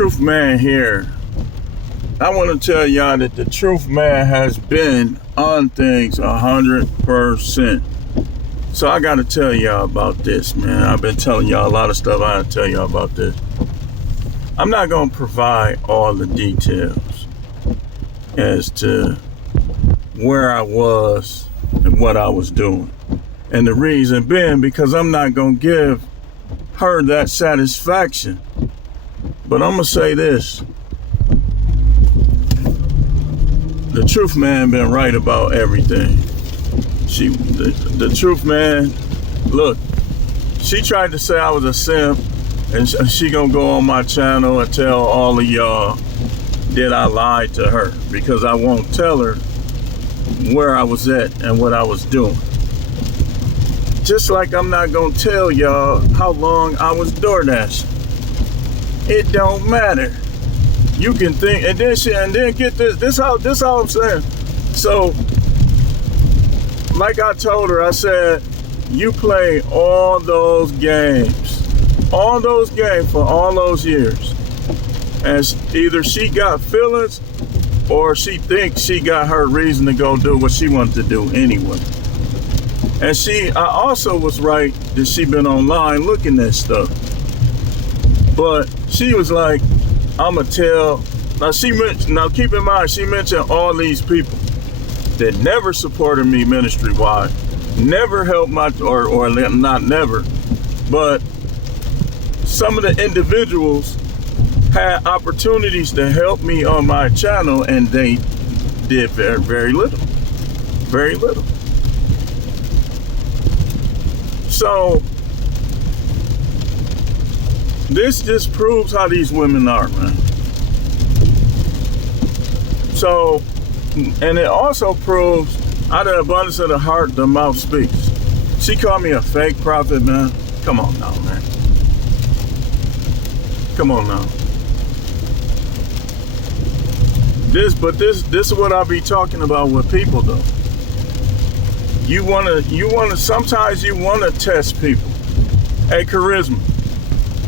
Truth Man here. I want to tell y'all that the Truth Man has been on things 100%. So I got to tell y'all about this, man. I've been telling y'all a lot of stuff. I got to tell y'all about this. I'm not going to provide all the details as to where I was and what I was doing. And the reason being because I'm not going to give her that satisfaction. But I'm going to say this. The Truth Man been right about everything. The Truth Man, look, she tried to say I was a simp, and she gonna go on my channel and tell all of y'all that I lied to her because I won't tell her where I was at and what I was doing. Just like I'm not gonna tell y'all how long I was door dashing. It don't matter. You can think, and then get this. This how I'm saying. So, like I told her, I said, you play all those games for all those years, and either she got feelings or she thinks she got her reason to go do what she wanted to do anyway. And I also was right that she been online looking at stuff, but she was like, I'ma tell. Now keep in mind, she mentioned all these people that never supported me ministry-wide, never helped or not never, but some of the individuals had opportunities to help me on my channel, and they did very, very little. Very little. So this just proves how these women are, man. So, and it also proves out of the abundance of the heart, the mouth speaks. She called me a fake prophet, man. Come on now, man. Come on now. This is what I be talking about with people, though. Sometimes you wanna test people. Hey, charisma.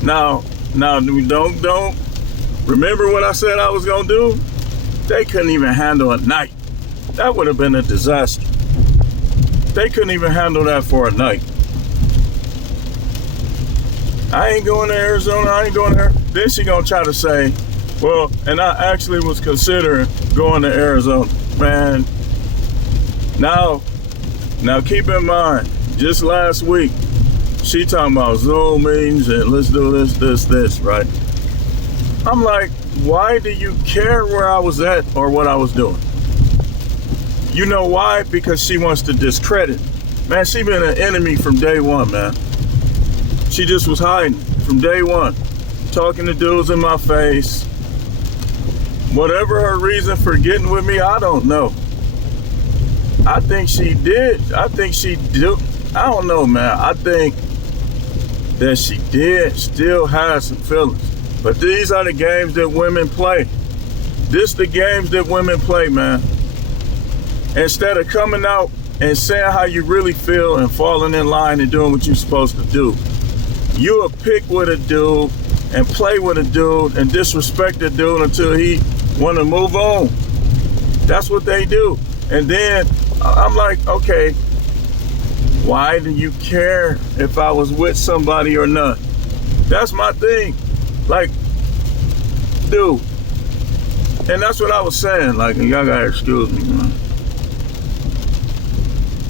Now, don't remember what I said I was gonna do? They couldn't even handle a night. That would have been a disaster. They couldn't even handle that for a night. I ain't going to Arizona, I ain't going there. Then she gonna try to say, well, and I actually was considering going to Arizona. Man, now keep in mind, just last week, she talking about Zoom meetings and let's do this, right? I'm like, why do you care where I was at or what I was doing? You know why? Because she wants to discredit. Man, she been an enemy from day one, man. She just was hiding from day one, talking to dudes in my face. Whatever her reason for getting with me, I don't know. I think she did. I don't know, man. I think that she did still have some feelings. But these are the games that women play. This the games that women play, man. Instead of coming out and saying how you really feel and falling in line and doing what you're supposed to do, you'll pick with a dude and play with a dude and disrespect the dude until he want to move on. That's what they do. And then I'm like, okay, why do you care if I was with somebody or not? That's my thing. Like, dude. And that's what I was saying. Like, y'all gotta excuse me, man.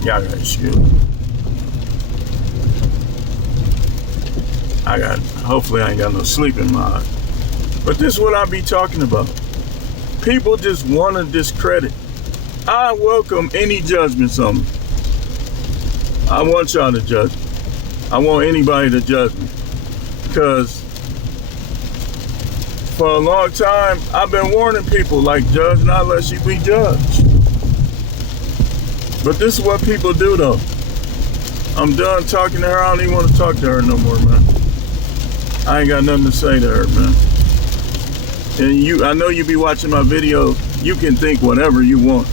Y'all gotta excuse me. Hopefully I ain't got no sleep in my eyes. But this is what I be talking about. People just want to discredit. I welcome any judgments on me. I want y'all to judge me. I want anybody to judge me. Because for a long time, I've been warning people, like, judge not lest you be judged. But this is what people do, though. I'm done talking to her. I don't even want to talk to her no more, man. I ain't got nothing to say to her, man. And I know you be watching my videos. You can think whatever you want.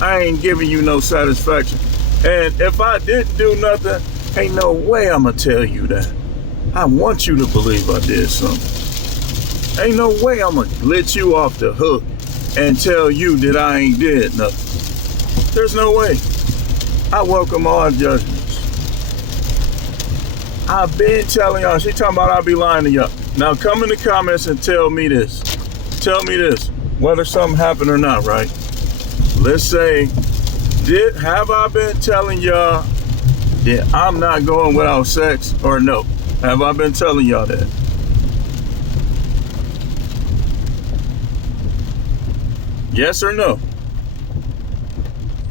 I ain't giving you no satisfaction. And if I didn't do nothing, ain't no way I'm going to tell you that. I want you to believe I did something. Ain't no way I'm gonna let you off the hook and tell you that I ain't did nothing. There's no way. I welcome all judgments. I've been telling y'all, she talking about I be lying to y'all. Now come in the comments and tell me this. Tell me this, whether something happened or not, right? Let's say, have I been telling y'all that I'm not going without sex or no? Have I been telling y'all that? Yes or no?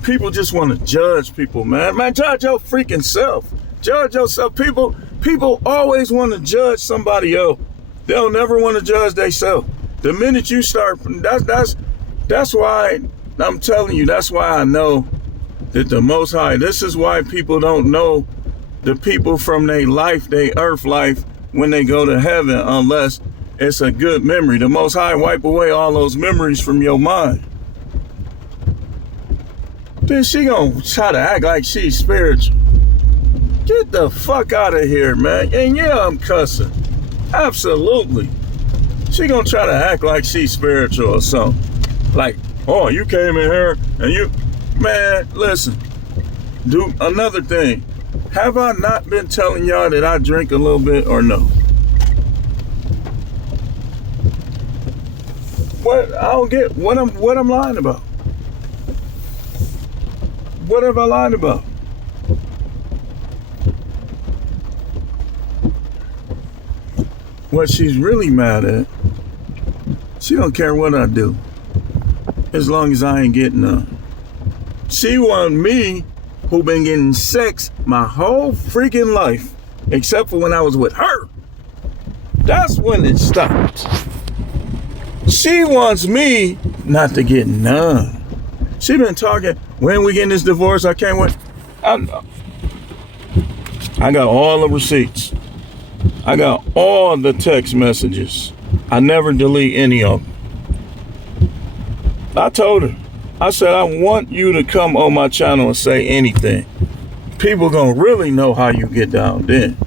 People just want to judge people, man. Man, judge your freaking self. Judge yourself. People always want to judge somebody else. They'll never want to judge themselves. The minute you start, that's why I'm telling you, that's why I know that the Most High, this is why people don't know the people from their life, their earth life, when they go to heaven, unless it's a good memory. The Most High wipe away all those memories from your mind. Then she gonna try to act like she's spiritual. Get the fuck out of here, man. And yeah, I'm cussing. Absolutely. She gonna try to act like she's spiritual or something. Like, oh, you came in here and you... Man, listen. Do another thing. Have I not been telling y'all that I drink a little bit or no? What? I don't get what I'm lying about. What have I lied about? What she's really mad at, she don't care what I do, as long as I ain't getting none. She want me, who been getting sex my whole freaking life, except for when I was with her. That's when it stopped. She wants me not to get none. She been talking, when we getting this divorce, I can't wait. I got all the receipts. I got all the text messages. I never delete any of them. I told her, I said, I want you to come on my channel and say anything. People gonna really know how you get down then.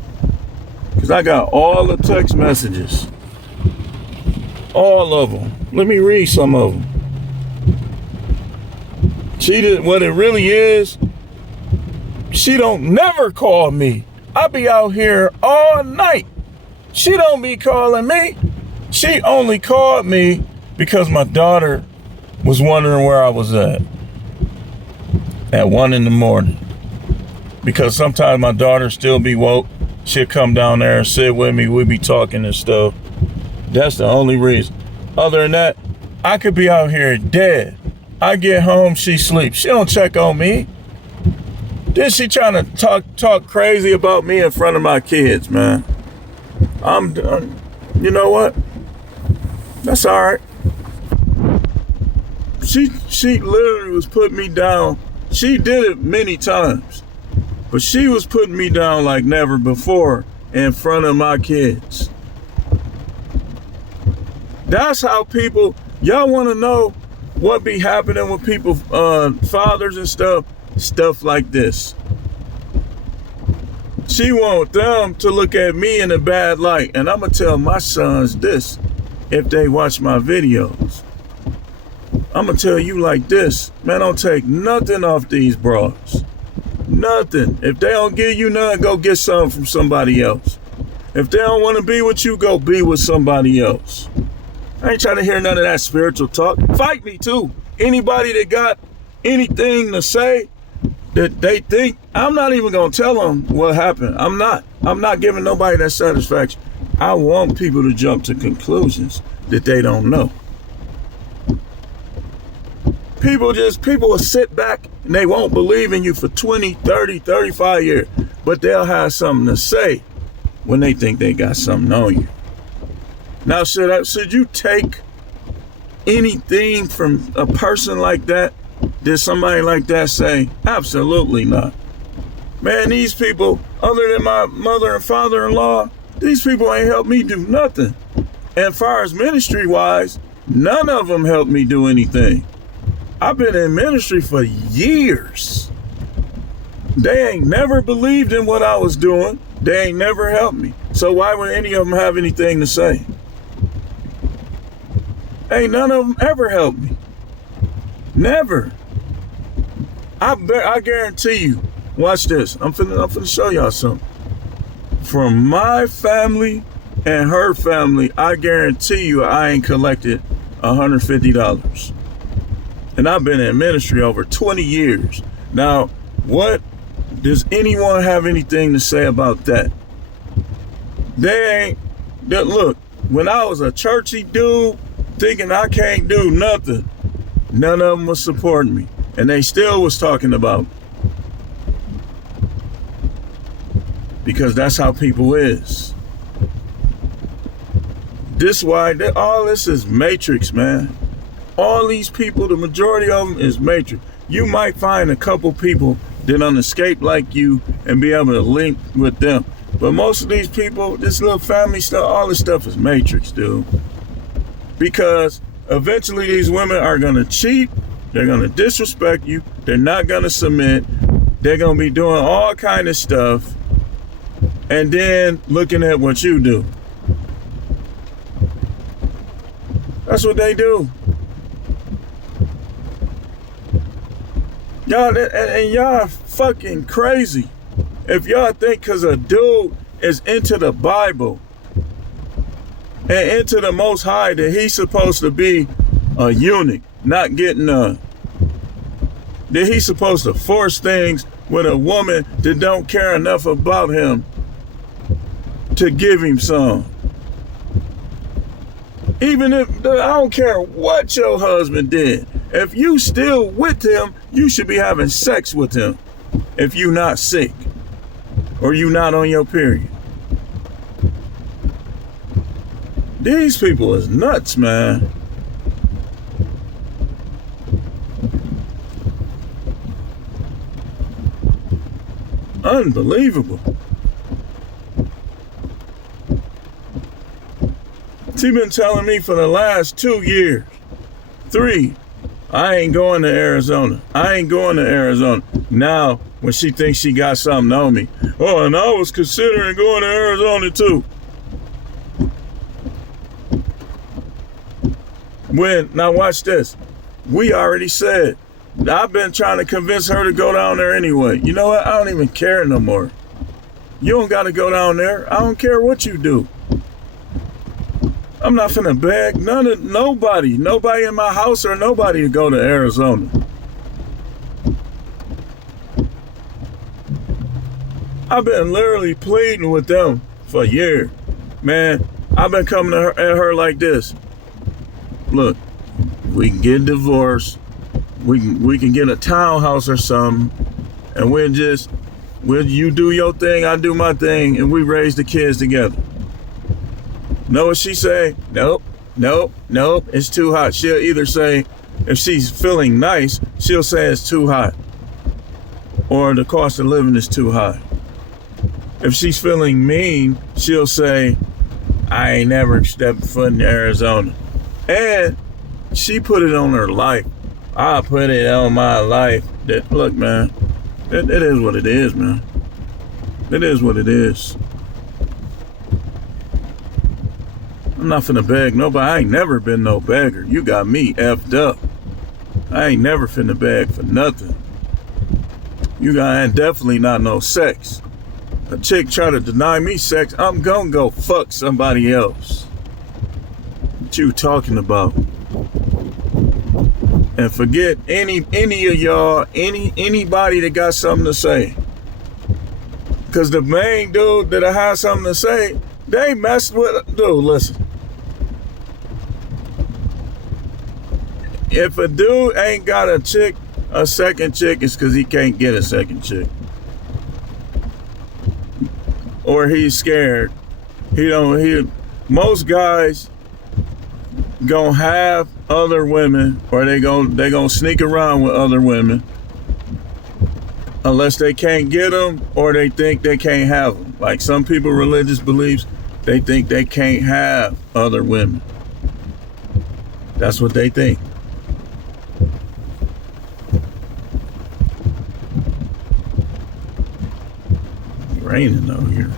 Because I got all the text messages. All of them. Let me read some of them. She did, what it really is, she don't never call me. I be out here all night. She don't be calling me. She only called me because my daughter was wondering where I was at 1 a.m. Because sometimes my daughter still be woke. She'll come down there and sit with me. We'll be talking and stuff. That's the only reason. Other than that, I could be out here dead. I get home, she sleeps. She don't check on me. Then she trying to talk crazy about me in front of my kids, man. I'm done. You know what? That's all right. She literally was putting me down. She did it many times, but she was putting me down like never before in front of my kids. That's how people, y'all want to know what be happening with people, fathers and stuff like this. She want them to look at me in a bad light, and I'm gonna tell my sons this if they watch my videos. I'm gonna tell you like this, man, don't take nothing off these bras. Nothing. If they don't give you none, go get some from somebody else. If they don't want to be with you, go be with somebody else. I ain't trying to hear none of that spiritual talk. Fight me too. Anybody that got anything to say that they think, I'm not even gonna tell them what happened. I'm not giving nobody that satisfaction. I want people to jump to conclusions that they don't know. People will sit back and they won't believe in you for 20, 30, 35 years, but they'll have something to say when they think they got something on you. Now, should you take anything from a person like that? Did somebody like that say? Absolutely not. Man, these people, other than my mother and father-in-law, these people ain't helped me do nothing. And as far as ministry-wise, none of them helped me do anything. I've been in ministry for years. They ain't never believed in what I was doing. They ain't never helped me. So why would any of them have anything to say? Ain't none of them ever helped me. Never. I guarantee you. Watch this. I'm finna show y'all something. From my family and her family, I guarantee you I ain't collected $150. And I've been in ministry over 20 years. Now, what does anyone have anything to say about that? Look, when I was a churchy dude, thinking I can't do nothing, none of them was supporting me. And they still was talking about me. Because that's how people is. This why all this is matrix, man. All these people, the majority of them is matrix. You might find a couple people that escape like you and be able to link with them. But most of these people, this little family stuff, all this stuff is matrix, dude. Because eventually these women are going to cheat. They're going to disrespect you. They're not going to submit. They're going to be doing all kind of stuff. And then looking at what you do. That's what they do. Y'all, and y'all fucking crazy. If y'all think because a dude is into the Bible and into the Most High that he's supposed to be a eunuch, not getting none. That he's supposed to force things with a woman that don't care enough about him to give him some. Even if, I don't care what your husband did. If you still with him, you should be having sex with him. If you not sick. Or you not on your period. These people is nuts, man. Unbelievable. She been telling me for the last 2 years, 3, I ain't going to Arizona. I ain't going to Arizona. Now, when she thinks she got something on me, oh, and I was considering going to Arizona too. Now watch this. We already said, I've been trying to convince her to go down there anyway. You know what? I don't even care no more. You don't got to go down there. I don't care what you do. I'm not finna beg nobody in my house or nobody to go to Arizona. I've been literally pleading with them for years. Man, I've been coming to her like this. Look, we can get divorced. We can get a townhouse or something. And you do your thing, I do my thing, and we raise the kids together. Know what she say? Nope, it's too hot. She'll either say, if she's feeling nice, she'll say it's too hot. Or the cost of living is too high. If she's feeling mean, she'll say, I ain't never stepped foot in Arizona. And she put it on her life. I put it on my life. Look, man, it is what it is, man. It is what it is. I'm not finna beg nobody. I ain't never been no beggar. You got me effed up. I ain't never finna beg for nothing. You got definitely not no sex. A chick try to deny me sex, I'm gonna go fuck somebody else. What you talking about? And forget any of y'all, anybody that got something to say. Cause the main dude that I had something to say, they messed with. Dude, listen. If a dude ain't got a second chick, it's because he can't get a second chick. Or he's scared. Most guys gonna have other women, or they gonna sneak around with other women unless they can't get them or they think they can't have them. Like some people, religious beliefs, they think they can't have other women. That's what they think. Raining out here.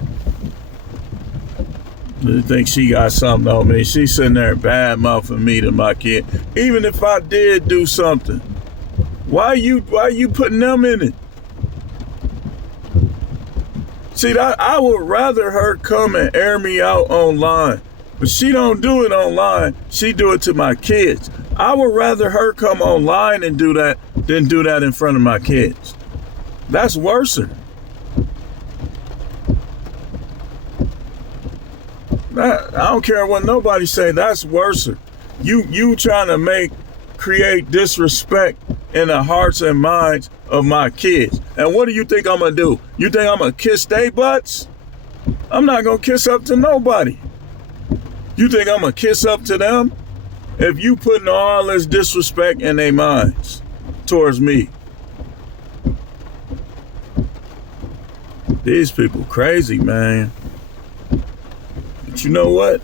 I think she got something on me. She's sitting there bad mouthing me to my kid. Even if I did do something, why you putting them in it? See, I would rather her come and air me out online. But she don't do it online. She do it to my kids. I would rather her come online and do that than do that in front of my kids. That's worser. I don't care what nobody say. That's worser. You trying to create disrespect in the hearts and minds of my kids. And what do you think I'm gonna do? You think I'm gonna kiss their butts? I'm not gonna kiss up to nobody. You think I'm gonna kiss up to them? If you putting all this disrespect in their minds towards me. These people crazy, man. But you know what?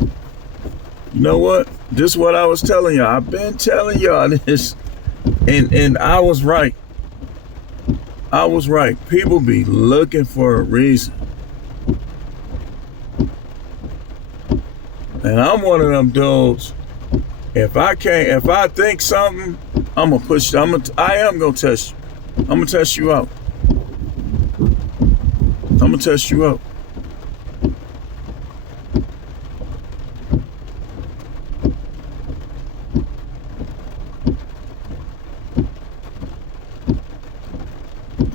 You know what? This is what I was telling y'all. I've been telling y'all this, and I was right. I was right. People be looking for a reason. And I'm one of them dudes. If I think something, I'm gonna push. I am gonna test you. I'm gonna test you out. I'm gonna test you out.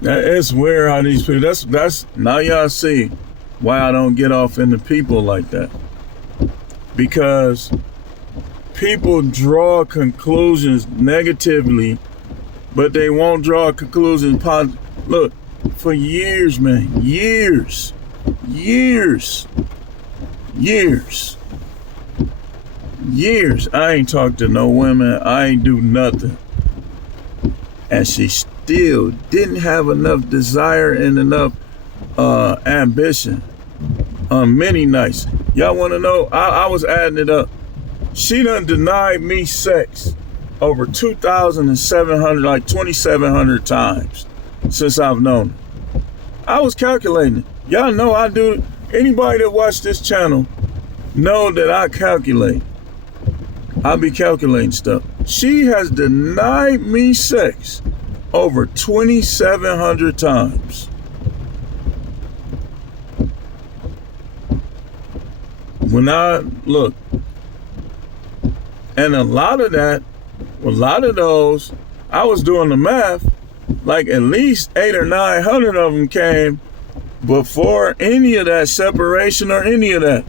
It's weird how these people. That's now y'all see why I don't get off into people like that. Because people draw conclusions negatively, but they won't draw conclusions positive. Look, for years, man, years, I ain't talked to no women. I ain't do nothing. And she still didn't have enough desire and enough ambition on many nights. Y'all want to know? I was adding it up. She done denied me sex over 2,700, like 2,700 times since I've known her. I was calculating it. Y'all know I do. Anybody that watch this channel know that I calculate. I be calculating stuff. She has denied me sex over 2,700 times. When I look, and a lot of those, I was doing the math, like at least 800 or 900 of them came before any of that separation or any of that.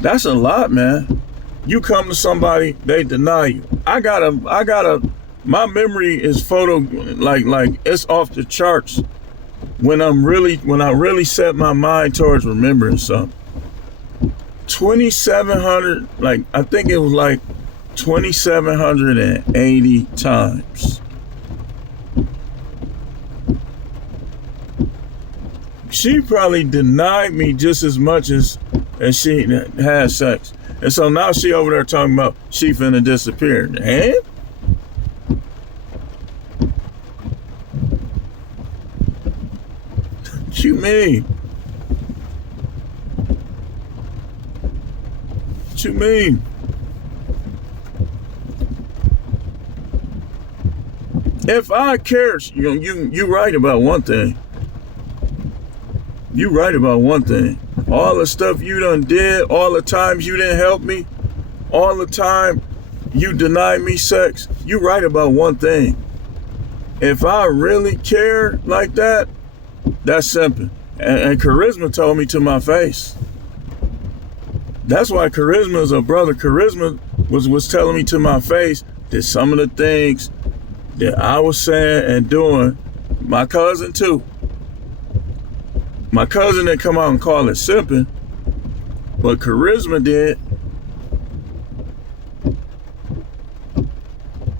That's a lot, man. You come to somebody, they deny you. My memory is like it's off the charts when I really set my mind towards remembering something. 2,700, like I think it was like 2,780 times. She probably denied me just as much as she had sex. And so now she over there talking about she finna disappear. Eh? What you mean? What you mean? If I care, you right about one thing. You right about one thing. All the stuff you done did, all the times you didn't help me, all the time you denied me sex, you right about one thing. If I really care like that, that's simple. And Charisma told me to my face. That's why Charisma is a brother. Charisma was telling me to my face that some of the things that I was saying and doing, my cousin too. My cousin didn't come out and call it simping, but Charisma did.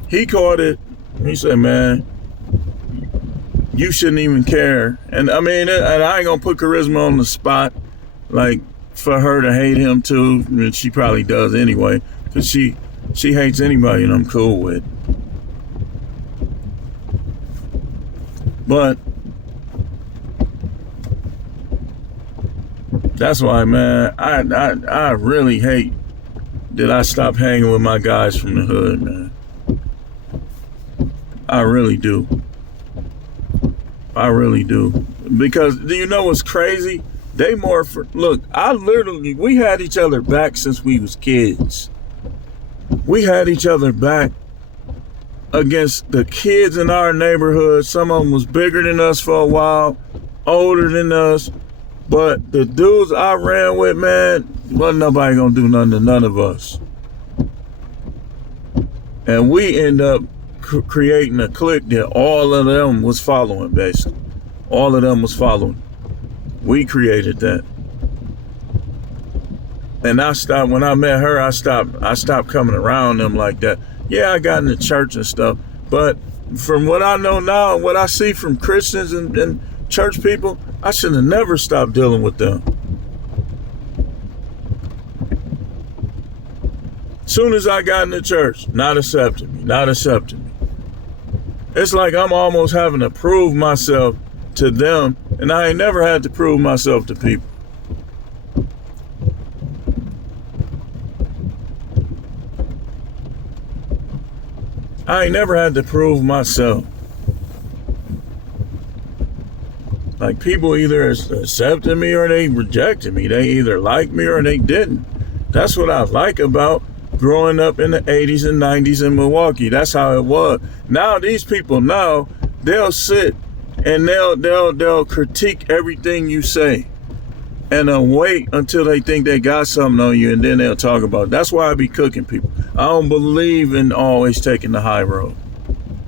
He called it, he said, man, you shouldn't even care. And I mean, and I ain't gonna put Charisma on the spot, like for her to hate him too, and she probably does anyway, because she hates anybody and I'm cool with. But That's why, man, I really hate that I stopped hanging with my guys from the hood, man. I really do. I really do. Because do you know what's crazy? They more for, look, we had each other back since we was kids. We had each other back against the kids in our neighborhood. Some of them was bigger than us for a while, older than us. But the dudes I ran with, man, wasn't nobody gonna do nothing to none of us. And we end up creating a clique that all of them was following, basically. All of them was following. We created that. And I stopped, when I met her, I stopped coming around them like that. Yeah, I got in the church and stuff. But from what I know now and what I see from Christians and church people, I should have never stopped dealing with them. Soon as I got in the church, not accepting me. It's like I'm almost having to prove myself to them, and I ain't never had to prove myself to people. I ain't never had to prove myself. Like, people either accepted me or they rejected me. They either liked me or they didn't. That's what I like about growing up in the 80s and 90s in Milwaukee. That's how it was. Now these people now, they'll sit and they'll critique everything you say. And they'll wait until they think they got something on you, and then they'll talk about it. That's why I be cooking people. I don't believe in always taking the high road.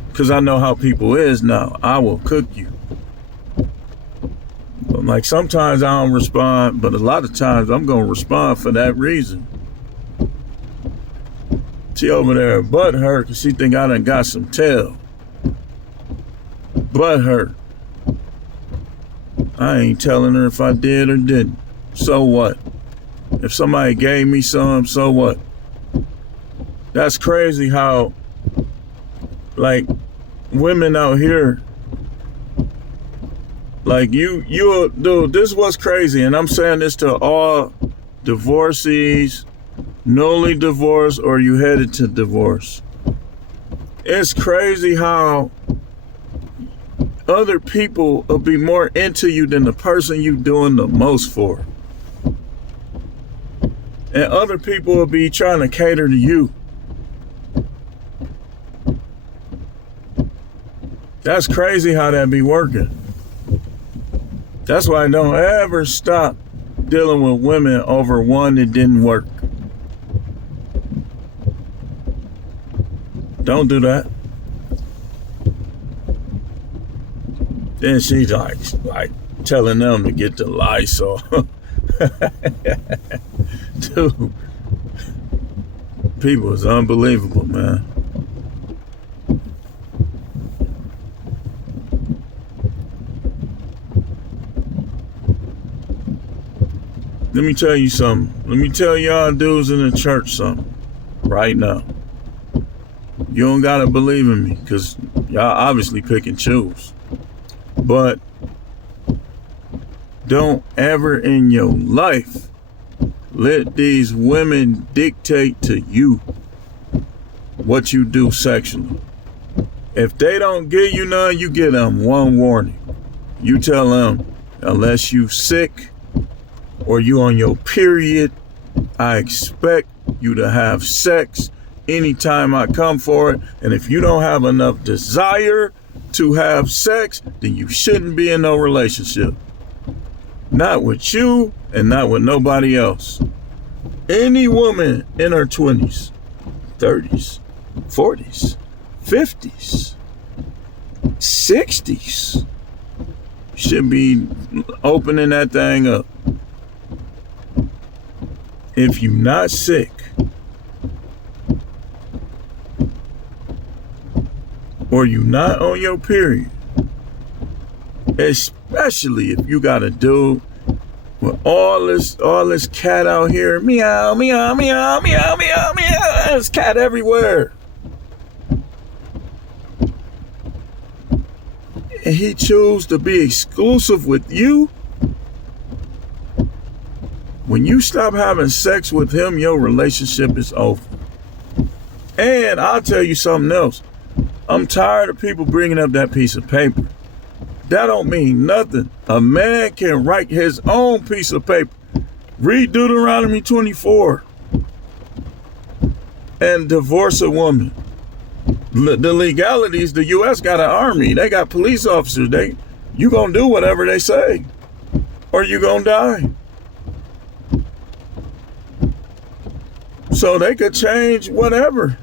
Because I know how people is now. I will cook you. Like, sometimes I don't respond, but a lot of times I'm going to respond for that reason. She over there butt hurt because she think I done got some tail. Butt hurt. I ain't telling her if I did or didn't. So what? If somebody gave me some, so what? That's crazy how, like, women out here, like, dude, this was crazy, and I'm saying this to all divorcees, newly divorced, or you headed to divorce. It's crazy how other people will be more into you than the person you doing the most for. And other people will be trying to cater to you. That's crazy how that be working. That's why I don't ever stop dealing with women over one that didn't work. Don't do that. Then she's like telling them to get the Lysol. Dude, people is unbelievable, man. Let me tell you something. Let me tell y'all dudes in the church something right now. You don't gotta believe in me, because y'all obviously pick and choose. But don't ever in your life let these women dictate to you what you do sexually. If they don't give you none, you give them one warning. You tell them, unless you sick or you on your period, I expect you to have sex anytime I come for it. And if you don't have enough desire to have sex, then you shouldn't be in no relationship. Not with you and not with nobody else. Any woman in her 20s, 30s, 40s, 50s, 60s should be opening that thing up. If you're not sick, or you're not on your period, especially if you got a dude with all this cat out here, meow, meow, meow, meow, meow, meow, there's cat everywhere. And he chose to be exclusive with you, When you stop having sex with him, your relationship is over. And I'll tell you something else. I'm tired of people bringing up that piece of paper. That don't mean nothing. A man can write his own piece of paper. Read Deuteronomy 24 and divorce a woman. The legalities, the U.S. got an army. They got police officers. You gonna do whatever they say, or you gonna die. So they could change whatever.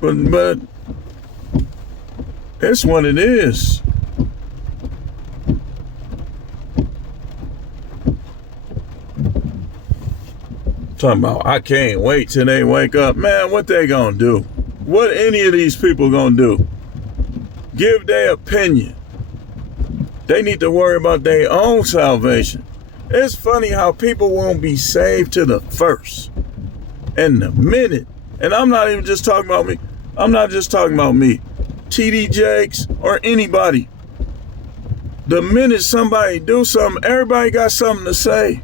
But it's what it is. Talking about, I can't wait till they wake up. Man, what they gonna do? What any of these people gonna do? Give their opinion. They need to worry about their own salvation. It's funny how people won't be saved to the first. And the minute, and I'm not even just talking about me. I'm not just talking about me. TD Jakes or anybody. The minute somebody do something, everybody got something to say.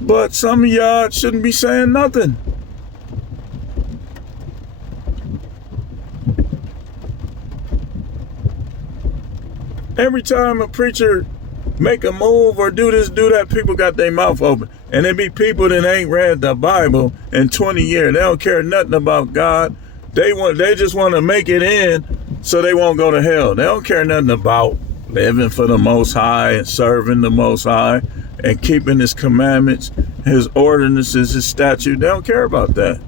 But some of y'all shouldn't be saying nothing. Every time a preacher make a move or do this, do that, people got their mouth open. And there be people that ain't read the Bible in 20 years. They don't care nothing about God. They just want to make it in so they won't go to hell. They don't care nothing about living for the Most High and serving the Most High and keeping his commandments, his ordinances, his statutes. They don't care about that.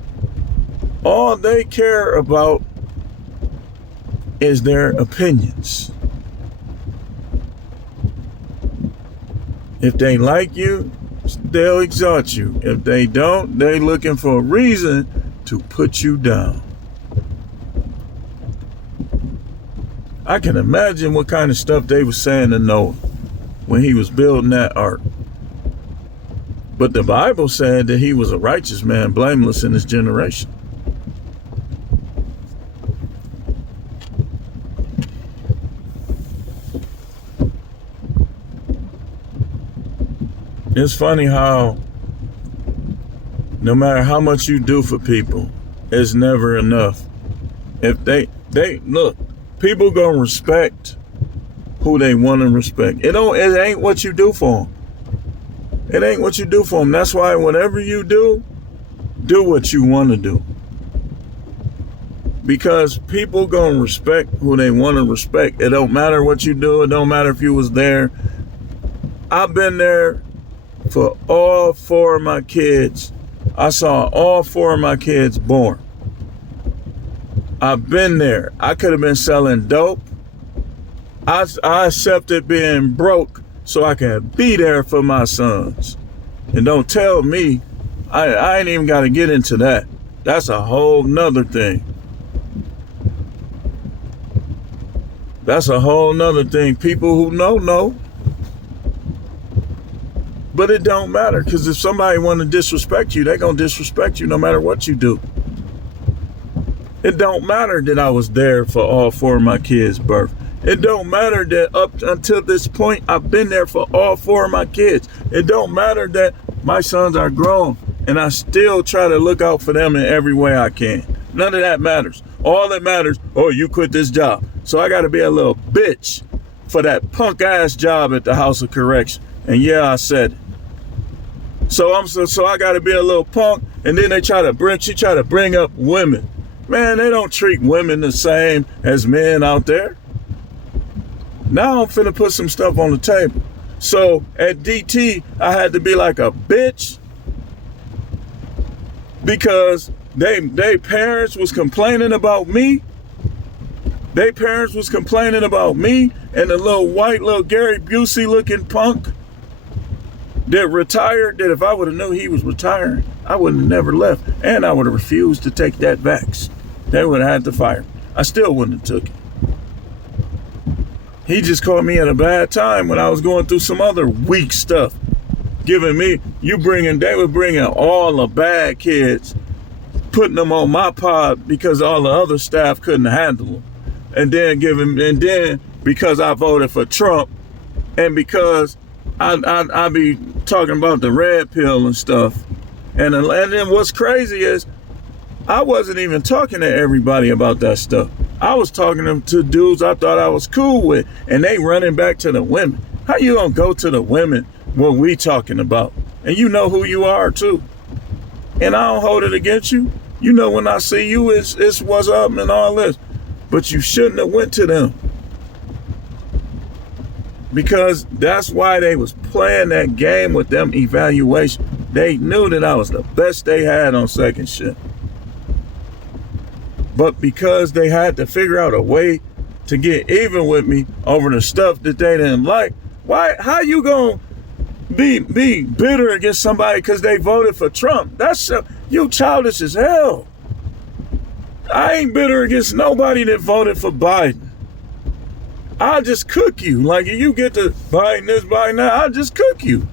All they care about is their opinions. If they like you, they'll exalt you. If they don't, they're looking for a reason to put you down. I can imagine what kind of stuff they were saying to Noah when he was building that ark. But the Bible said that he was a righteous man, blameless in his generation. It's funny how no matter how much you do for people, it's never enough. If they look, people gonna respect who they want to respect. It ain't what you do for them. It ain't what you do for them. That's why whatever you do what you want to do. Because people gonna respect who they want to respect. It don't matter what you do. It don't matter if you was there. I've been there for all 4 of my kids. I saw all 4 of my kids born. I've been there. I could have been selling dope. I accepted being broke so I can be there for my sons. And don't tell me, I ain't even got to get into that. That's a whole nother thing. That's a whole nother thing. People who know. But it don't matter, because if somebody want to disrespect you, they going to disrespect you no matter what you do. It don't matter that I was there for all 4 of my kids' birth. It don't matter that up until this point, I've been there for all 4 of my kids. It don't matter that my sons are grown and I still try to look out for them in every way I can. None of that matters. All that matters, oh, you quit this job. So I got to be a little bitch for that punk ass job at the House of Correction. And yeah, I said it. So I got to be a little punk. And then she try to bring up women. Man, they don't treat women the same as men out there. Now I'm finna put some stuff on the table. So at DT, I had to be like a bitch because they parents was complaining about me. They parents was complaining about me and the little Gary Busey looking punk that retired, that if I would have known he was retiring, I would have never left. And I would have refused to take that vax. They would have had to fire me. I still wouldn't have took it. He just caught me at a bad time when I was going through some other weak stuff. They were bringing all the bad kids, putting them on my pod because all the other staff couldn't handle them. And then because I voted for Trump and because I be talking about the red pill and stuff. And then what's crazy is I wasn't even talking to everybody about that stuff. I was talking to dudes I thought I was cool with, and they running back to the women. How you gonna go to the women when we talking about? And you know who you are too. And I don't hold it against you. You know when I see you, it's what's up and all this. But you shouldn't have went to them. Because that's why they was playing that game with them evaluation. They knew that I was the best they had on second shift. But because they had to figure out a way to get even with me over the stuff that they didn't like, how you gonna be bitter against somebody because they voted for Trump? That's you childish as hell. I ain't bitter against nobody that voted for Biden. I'll just cook you. Like if you get to Biden this, Biden that, I'll just cook you.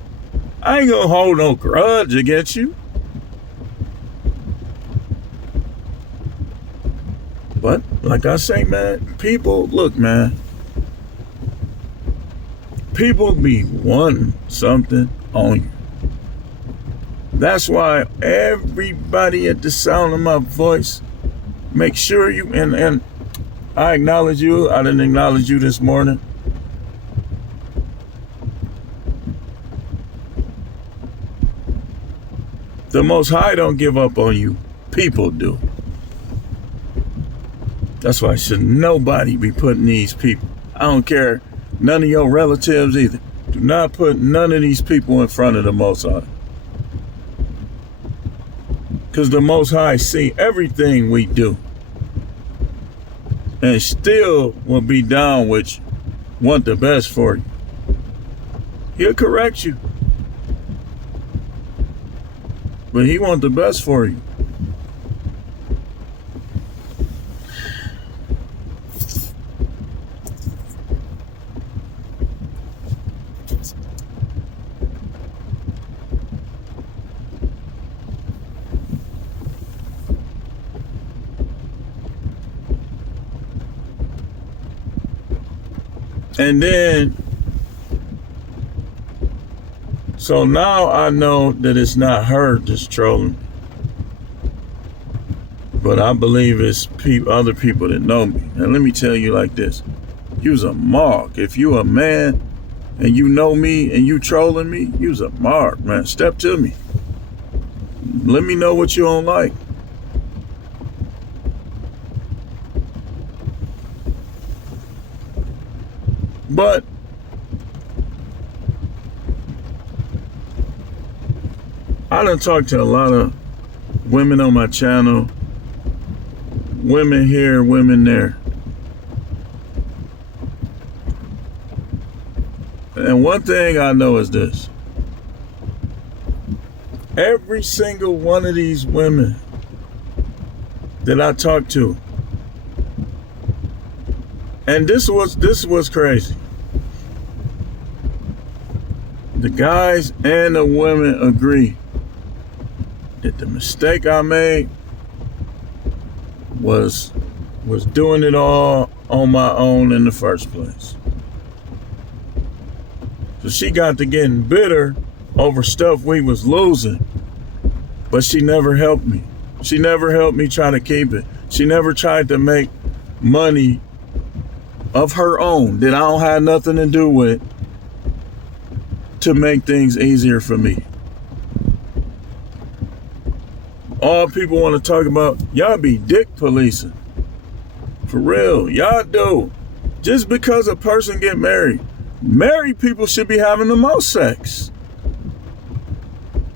I ain't gonna hold no grudge against you. But like I say, man, people, look, man, people be wanting something on you. That's why everybody at the sound of my voice, make sure you, and I acknowledge you. I didn't acknowledge you this morning. The Most High don't give up on you. People do. That's why should nobody be putting these people. I don't care. None of your relatives either. Do not put none of these people in front of the Most High. Because the Most High see everything we do. And still will be down with you. Want the best for you. He'll correct you. But he wants the best for you. And then, so now I know that it's not her that's trolling, but I believe it's other people that know me. And let me tell you like this, you's a mark. If you a man and you know me and you trolling me, you's a mark, man. Step to me. Let me know what you don't like. But I done talked to a lot of women on my channel, women here, women there. And one thing I know is this. Every single one of these women that I talk to, and this was crazy. The guys and the women agree that the mistake I made was doing it all on my own in the first place. So she got to getting bitter over stuff we was losing, but she never helped me. She never helped me try to keep it. She never tried to make money of her own that I don't have nothing to do with to make things easier for me. All people want to talk about, y'all be dick policing. For real, y'all do. Just because a person get married people should be having the most sex.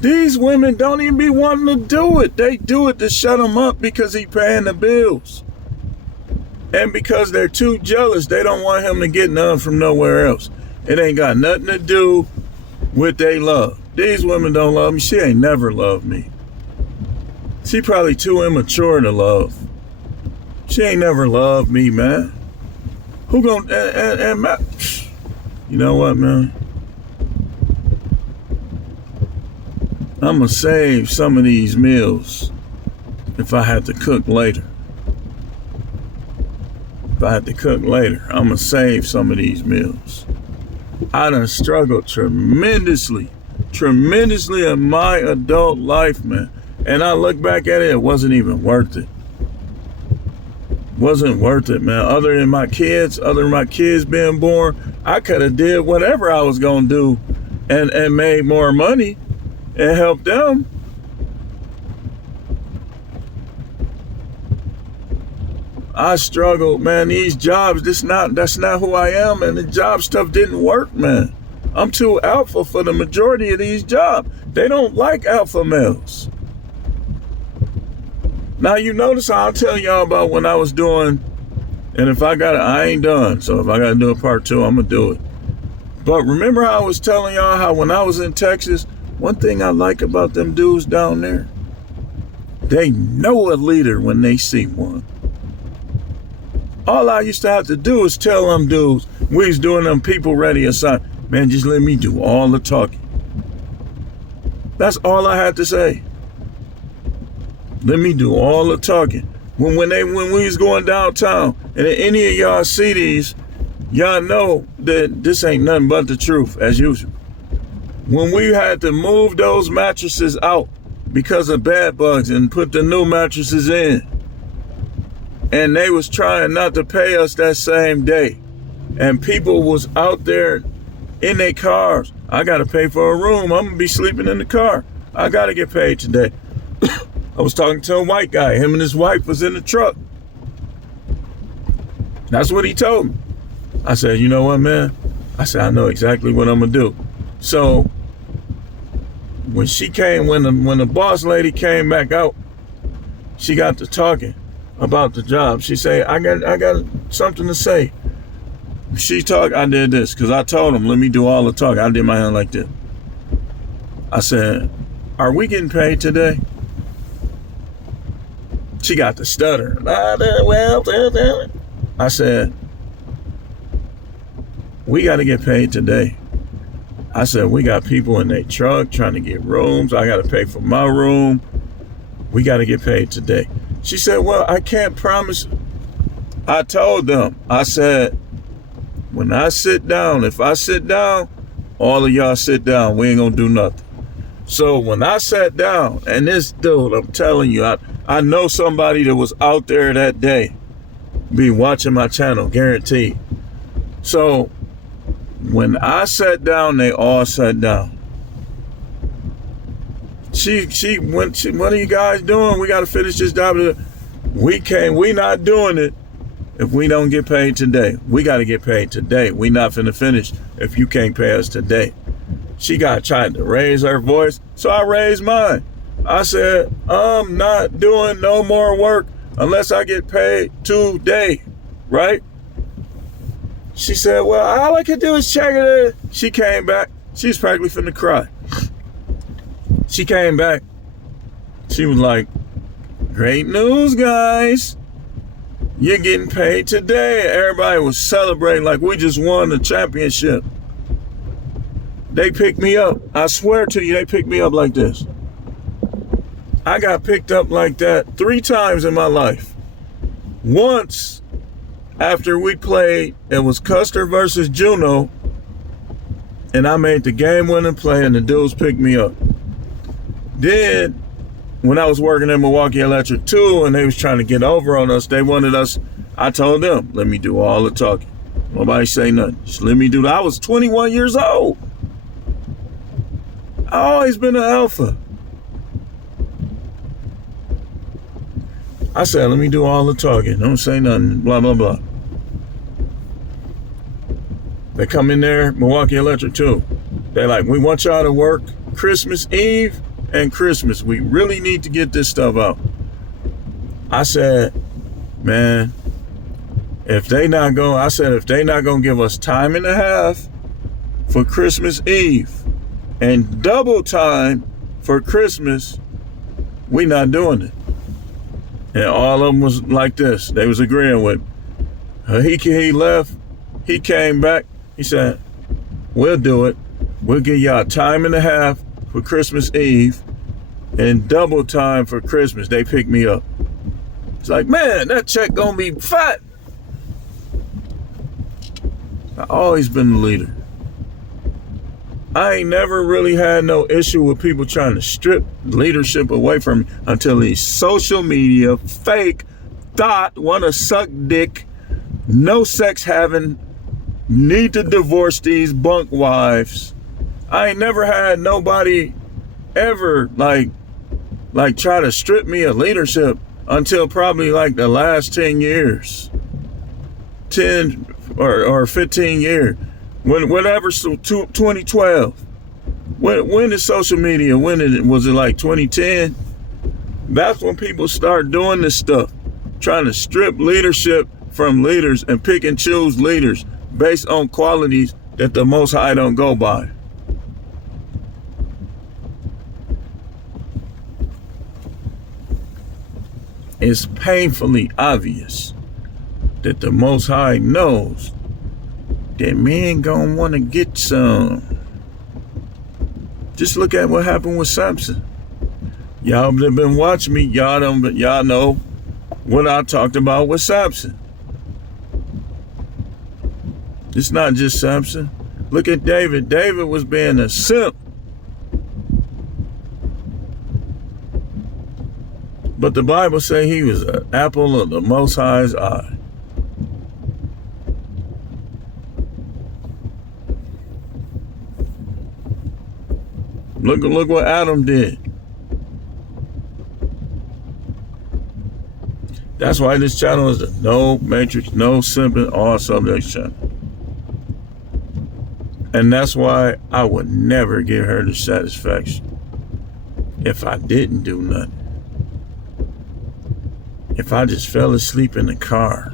These women don't even be wanting to do it. They do it to shut him up because he paying the bills. And because they're too jealous, they don't want him to get none from nowhere else. It ain't got nothing to do with they love. These women don't love me. She ain't never loved me. She probably too immature to love. She ain't never loved me, man. Who gon' and you know what, man? I'ma save some of these meals if I have to cook later. if I had to cook later, I'm going to save some of these meals. I done struggled tremendously in my adult life, man. And I look back at it, it wasn't even worth it. Wasn't worth it, man. Other than my kids being born, I could have did whatever I was going to do and made more money and helped them. I struggled, man. These jobs, that's not who I am, and the job stuff didn't work, man. I'm too alpha for the majority of these jobs. They don't like alpha males. Now, you notice how I'll tell y'all about when I was doing, and if I got it, I ain't done. So if I got to do a part 2, I'm going to do it. But remember how I was telling y'all how when I was in Texas, one thing I like about them dudes down there, they know a leader when they see one. All I used to have to do is tell them dudes, we was doing them people ready assignment. Man, just let me do all the talking. That's all I had to say. Let me do all the talking. When we was going downtown, and if any of y'all see these, y'all know that this ain't nothing but the truth, as usual. When we had to move those mattresses out because of bed bugs and put the new mattresses in, and they was trying not to pay us that same day, and people was out there in their cars. I got to pay for a room. I'm going to be sleeping in the car. I got to get paid today. I was talking to a white guy. Him and his wife was in the truck. That's what he told me. I said, you know what, man? I said, I know exactly what I'm going to do. So when the boss lady came back out, she got to talking about the job. She said, I got something to say. She talked, I did this, because I told him, let me do all the talking. I did my hand like this. I said, are we getting paid today? She got the stutter. I said, we got to get paid today. I said, we got people in their truck trying to get rooms. I got to pay for my room. We got to get paid today. She said, well, I can't promise. I told them, I said, when I sit down, if I sit down, all of y'all sit down. We ain't going to do nothing. So when I sat down, and this dude, I'm telling you, I know somebody that was out there that day be watching my channel, guaranteed. So when I sat down, they all sat down. She went, what are you guys doing? We got to finish this job. We not doing it if we don't get paid today. We got to get paid today. We not finna finish if you can't pay us today. She tried to raise her voice, so I raised mine. I said, I'm not doing no more work unless I get paid today, right? She said, well, all I can do is check it. She came back. She's practically finna cry. She came back. She was like, great news, guys. You're getting paid today. Everybody was celebrating like we just won the championship. They picked me up. I swear to you, they picked me up like this. I got picked up like that 3 times in my life. Once, after we played, it was Custer versus Juneau, and I made the game-winning play, and the dudes picked me up. Then, when I was working at Milwaukee Electric 2, and they was trying to get over on us, they wanted us, I told them, let me do all the talking. Nobody say nothing. Just let me do that. I was 21 years old. I always been an alpha. I said, let me do all the talking. Don't say nothing, blah, blah, blah. They come in there, Milwaukee Electric 2. They're like, we want y'all to work Christmas Eve and Christmas. We really need to get this stuff out. I said, man, if they not going to give us time and a half for Christmas Eve and double time for Christmas, we not doing it. And all of them was like this. They was agreeing with me. He left. He came back. He said, we'll do it. We'll give y'all time and a half for Christmas Eve and double time for Christmas. They picked me up. It's like, man, that check gonna be fat. I've always been the leader. I ain't never really had no issue with people trying to strip leadership away from me until these social media fake thought wanna suck dick, no sex having, need to divorce these bunk wives. I ain't never had nobody ever like try to strip me of leadership until probably like the last 10 years. 10 or 15 years. Whatever, so 2012. When is social media? Was it like 2010? That's when people start doing this stuff, trying to strip leadership from leaders and pick and choose leaders based on qualities that the Most High don't go by. It's painfully obvious that the Most High knows that men gonna want to get some. Just look at what happened with Samson. Y'all that been watching me, y'all know what I talked about with Samson. It's not just Samson. Look at David. David was being a simp. But the Bible say he was an apple of the Most High's eye. Look what Adam did. That's why this channel is a no matrix, no simping, all subjects channel. And that's why I would never give her the satisfaction if I didn't do nothing. If I just fell asleep in the car,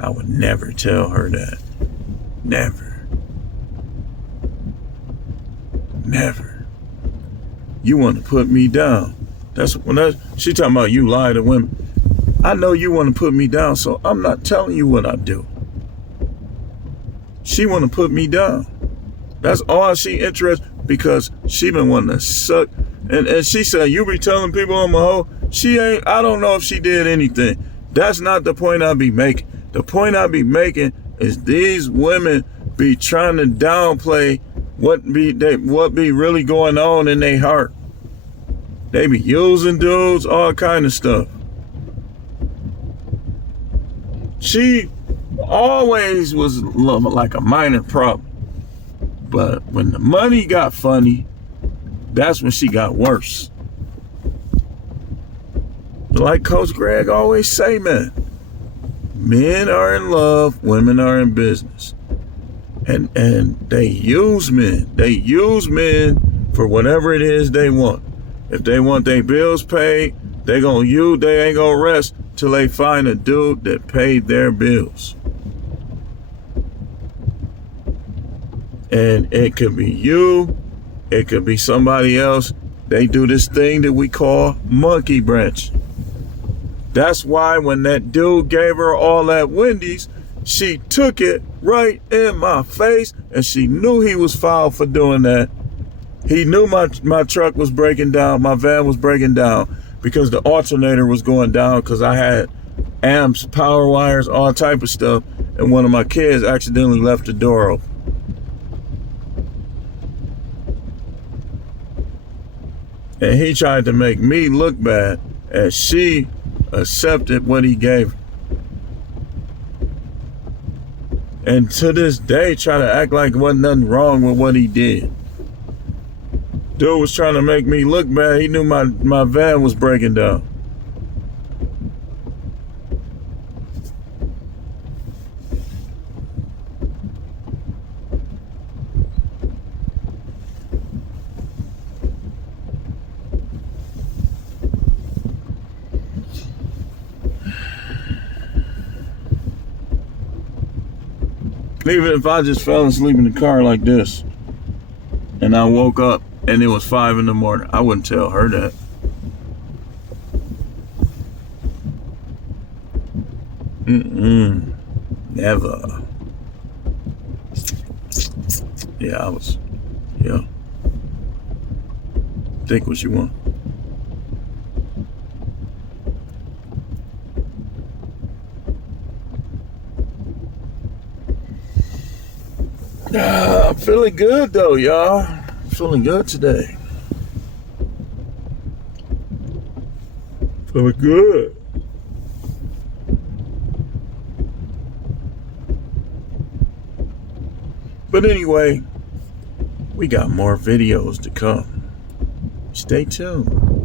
I would never tell her that. Never. Never. You want to put me down. She talking about you lie to women. I know you want to put me down, so I'm not telling you what I do. She want to put me down. That's all she interested, because she been wanting to suck. And she said, you be telling people I'm a hoe. She ain't. I don't know if she did anything. That's not the point I be making. The point I be making is these women be trying to downplay what be really going on in their heart. They be using dudes, all kind of stuff. She always was like a minor problem. But when the money got funny, that's when she got worse. But like Coach Greg always say, man, men are in love, women are in business. And they use men. They use men for whatever it is they want. If they want their bills paid, they ain't gonna rest till they find a dude that paid their bills. And it could be you, it could be somebody else. They do this thing that we call monkey branch. That's why when that dude gave her all that Wendy's, she took it right in my face, and she knew he was foul for doing that. He knew my truck was breaking down, my van was breaking down, because the alternator was going down, because I had amps, power wires, all type of stuff, and one of my kids accidentally left the door open. And he tried to make me look bad, and she accepted what he gave her. And to this day, try to act like there wasn't nothing wrong with what he did. Dude was trying to make me look bad. He knew my van was breaking down. Even if I just fell asleep in the car like this, and I woke up and it was 5 in the morning, I wouldn't tell her that. Never. Yeah. Think what you want. I'm feeling good though, y'all. Feeling good today. Feeling good. But anyway, we got more videos to come. Stay tuned.